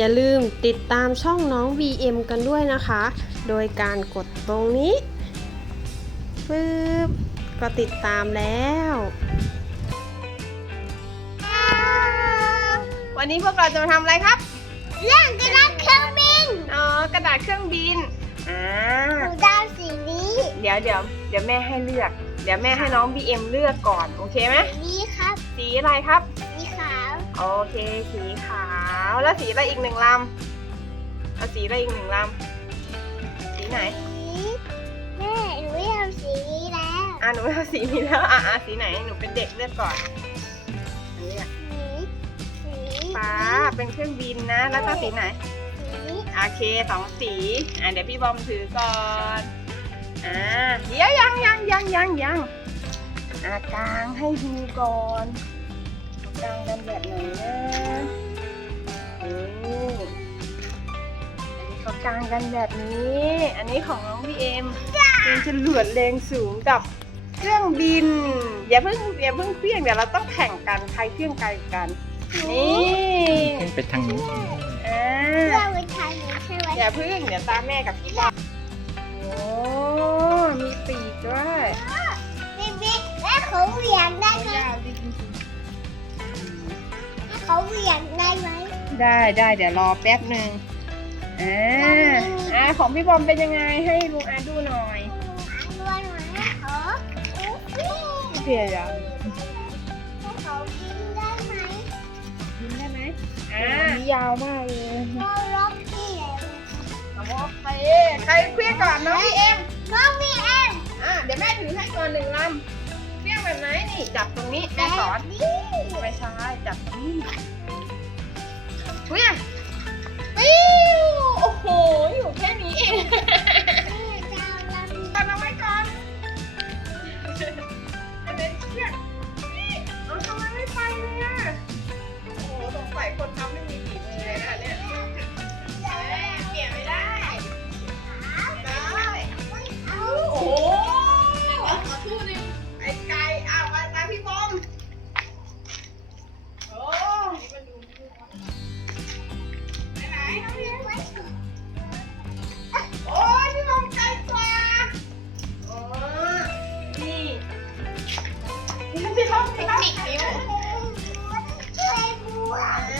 อย่าลืมติดตามช่องน้อง VM กันด้วยนะคะ โดยการกดตรงนี้ปึ๊บก็ติดตามแล้ว วันนี้พวกเราจะมาทำอะไรครับ เรื่องกระดาษเครื่องบินอ๋อกระดาษเครื่องบินอ่า หนูดาวสีนี้เดี๋ยวเดี๋ยวเดี๋ยวแม่ให้เลือก เดี๋ยวแม่ให้น้อง BM เลือกก่อน โอเคไหมสีนี้ครับ สีอะไรครับสีขาว โอเค สีขาว แล้วสีอะไรอีกหนึ่งลำเอาสีอะไรอีกหนึ่งลำสีไหนสีแม่หนูไม่ทำสีนี้แล้วอะหนูเอาสีนี้แล้วอะอะสีไหนหนูเป็นเด็กเลือกก่อนอันนี้อะสีสีฟ้าเป็นเครื่องบินนะ แล้วก็สีไหนสีโอเคสองสีอะเดี๋ยวพี่บอมถือก่อนอ่าเดี๋ยวยังยังยังยังยังอ่ากางให้ดูก่อนกางกันแบบไหนนะ อันนี้เขากางกันแบบนี้ อันนี้ของน้องพี่เอ็มเป็นจรวดแรงสูงกับเครื่องบิน อย่าเพิ่งอย่าเพิ่งเพี้ยงเดี๋ยวเราต้องแข่งกันใครเพี้ยงไกลกัน นี่ขึ้นไปทางนู้นอ่าเพื่อไปทางนี้ใช่ไหมอย่าพึ่งเดี๋ยวตามแม่กับพี่บอลโอ้มีปีกด้วยบิ๊กบิ๊กแม่เขาเหวี่ยงได้ไหมยาวดีจริงแม่เขาเหวี่ยงได้ไหมๆได้ได้เดี๋ยวรอแป๊บหนึ่งอ่า เรามีอ่าของพี่บอมเป็นยังไงให้ลุงอาดูหน่อยอันวันไหนขอเพียยังให้เขาบินได้ไหมยินได้ไหมอ่าอันนี้ยาวมากเลยก็ล็อกที่แล้วเอาโอเคใครเคลี้ยงก่อนน้องพี่เอ็มน้องมีเอ็มอ่าเดี๋ยวแม่ถือให้ก่อนหนึ่งลำเคลี้ยงแบบไหนนี่จับตรงนี้แม่สอนนี่ไม่ใช่จับตรงนี้เฮ้ยปิ้ คนทำไม่มีฝีมือเลยนะเนี่ยเอ้ยเปลี่ยนไม่ได้ได้เอาโอ้โหขอทู่นึงไอ้ไก่อ้าวมาตามพี่บอมโอ้ไปไหนน้องเรียนโอ้ยพี่บอมไกลกว่าอ๋อนี่นี่พี่เทคนิคนิ้วช่วยบัว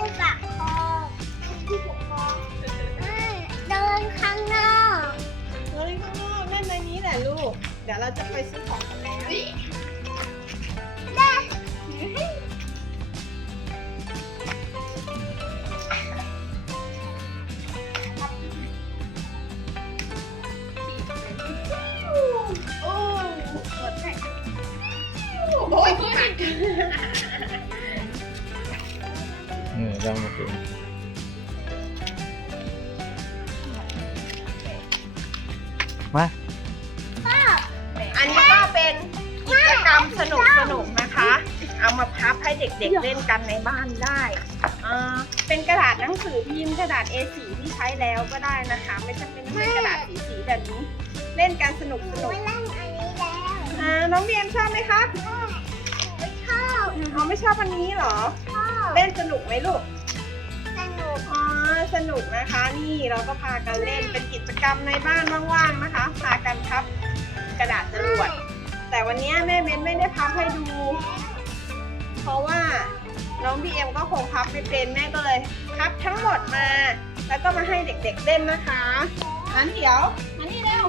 ผู้ปกครองผู้ปกครองเอ้ยเดินข้างนอกเฮ้ยข้างนอกเล่นในนี้แหละลูก เดี๋ยวเราจะไปซื้อของกันแล้วได้โอ้เปิดแพ็คโอ้ยหักเออลองมาดูมาอันนี้ก็เป็นกิจกรรมสนุกสนุกๆนะคะ เอามาพับให้เด็กๆเล่นกันในบ้านได้อ่าเป็นกระดาษหนังสือพิมพ์กระดาษ A4 ที่ใช้แล้วก็ได้นะคะ ไม่จำเป็นต้องเป็นกระดาษสีๆแบบนี้ เล่นกันสนุกสนุกไม่เล่นอันนี้แล้วอ่าน้องเบียมชอบไหมคะไม่ชอบเขาไม่ชอบอันนี้เหรอชอบ เล่นสนุกไหมลูก สนุกอ๋อ สนุกนะคะ นี่เราก็พากันเล่นเป็นกิจกรรมในบ้านว่างๆนะคะ พากันพับกระดาษจรวด แต่วันนี้แม่เบนไม่ได้พับให้ดู เพราะว่าน้องบีเอ็มก็คงพับไม่เป็นแม่ก็เลยพับทั้งหมดมา แล้วก็มาให้เด็กๆเล่นนะคะนั้นเดี๋ยวมานี่เร็ว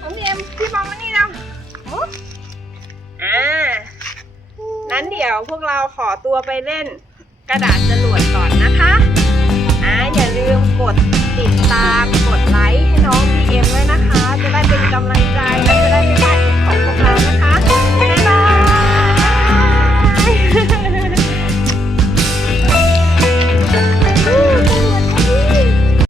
น้องบีเอ็มพี่บอมมานี่เร็วโอ้อ่า นั้นเดี๋ยวพวกเราขอตัวไปเล่นกระดาษจรวดก่อนนะคะอ่าอย่าลืมกดติดตาม กดไลค์ให้น้องพีเอ็มด้วยนะคะ จะได้เป็นกำลังใจและจะได้ไม่พลาด